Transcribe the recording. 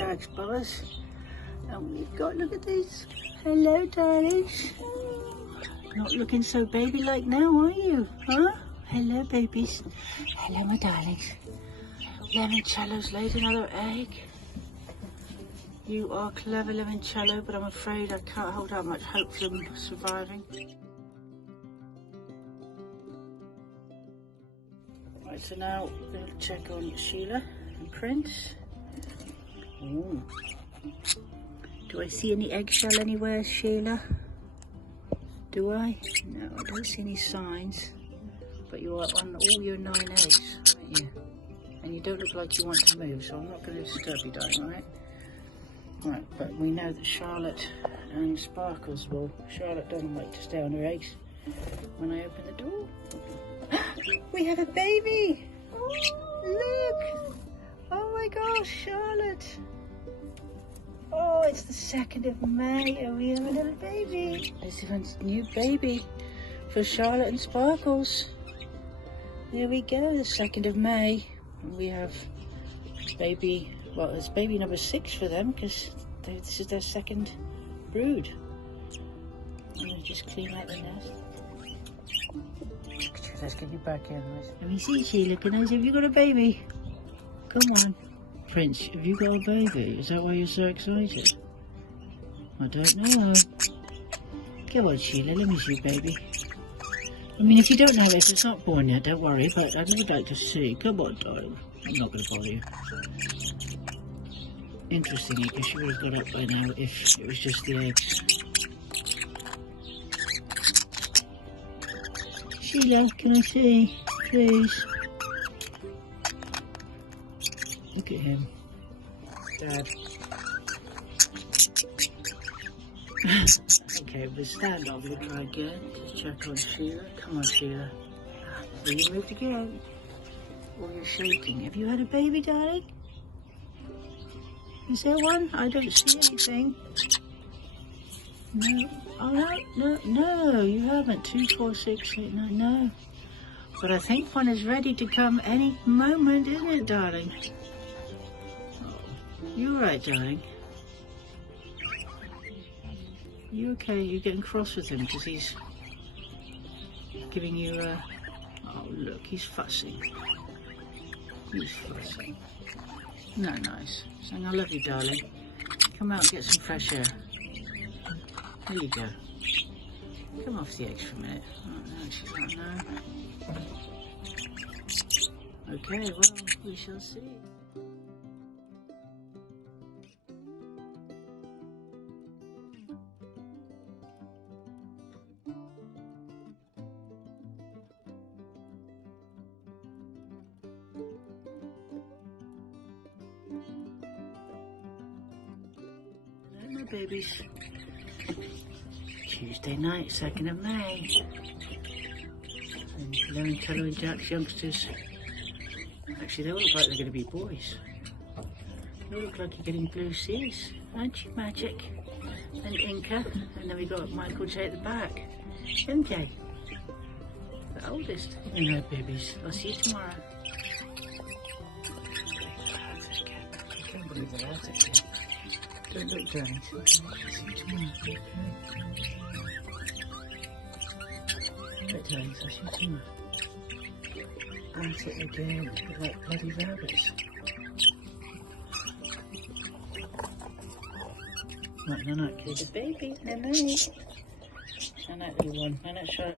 Jags buzz. And we've got, look at these. Hello, darlings. Not looking so baby-like now, are you? Huh? Hello, babies. Hello, my darlings. Lemoncello's laid another egg. You are clever, Lemoncello, but I'm afraid I can't hold out much hope for them surviving. Right, so now we're going to check on Sheila and Prince. Ooh. Do I see any eggshell anywhere, Sheila? Do I? No, I don't see any signs. But you are on all your 9 eggs, aren't you? And you don't look like you want to move, so I'm not going to disturb you, darling, alright? Right, but we know that Charlotte and Sparkles will. Charlotte doesn't like to stay on her eggs. When I open the door, we have a baby! Oh, look! Oh my gosh, Charlotte! Oh, it's the 2nd of May and we have a little baby. This is a new baby for Charlotte and Sparkles. There we go, the 2nd of May. And we have baby, well, it's baby number 6 for them because this is their 2nd brood. I'm going to just clean out the nest. Let's get you back in. Let me see, Sheila, have you got a baby? Come on. Prince, have you got a baby? Is that why you're so excited? I don't know. Come on, Sheila, let me see, baby. I mean, if you don't know if it's not born yet, don't worry, but I'd really like to see. Come on, darling. I'm not going to bother you. Interestingly, because she would have got up by now if it was just the eggs. Sheila, can I see, please? Look at him. Dad. Okay, we'll stand up. We'll try again to check on Sheila. Come on, Sheila. Will you move again? Oh, you're shaking. Have you had a baby, darling? Is there one? I don't see anything. No. Oh, no, you haven't. 2, 4, 6, 8, 9, no. But I think one is ready to come any moment, isn't it, darling? Oh, you're right, darling. You okay? You're getting cross with him because he's giving you a... Oh, look, he's fussing. He's fussing. No, nice. Saying, I love you, darling. Come out and get some fresh air. There you go. Come off the eggs for a minute. Oh, no, she's not now. Okay, well, we shall see. Hello, my babies. Tuesday night, 2nd of May. And Lemoncello and Jack's youngsters. Actually, they all look like they're going to be boys. They all look like you're getting blue seas, aren't you, Magic? And Inca. And then we got Michael J at the back. MJ. The oldest. You know, babies. I'll see you tomorrow. I can't believe they're out again. Don't look down. See you tomorrow. Right, darlings, I'll see you tomorrow. At it again, like bloody rabbits. Right, no, okay, the baby, no, no, that little one, no, that's right.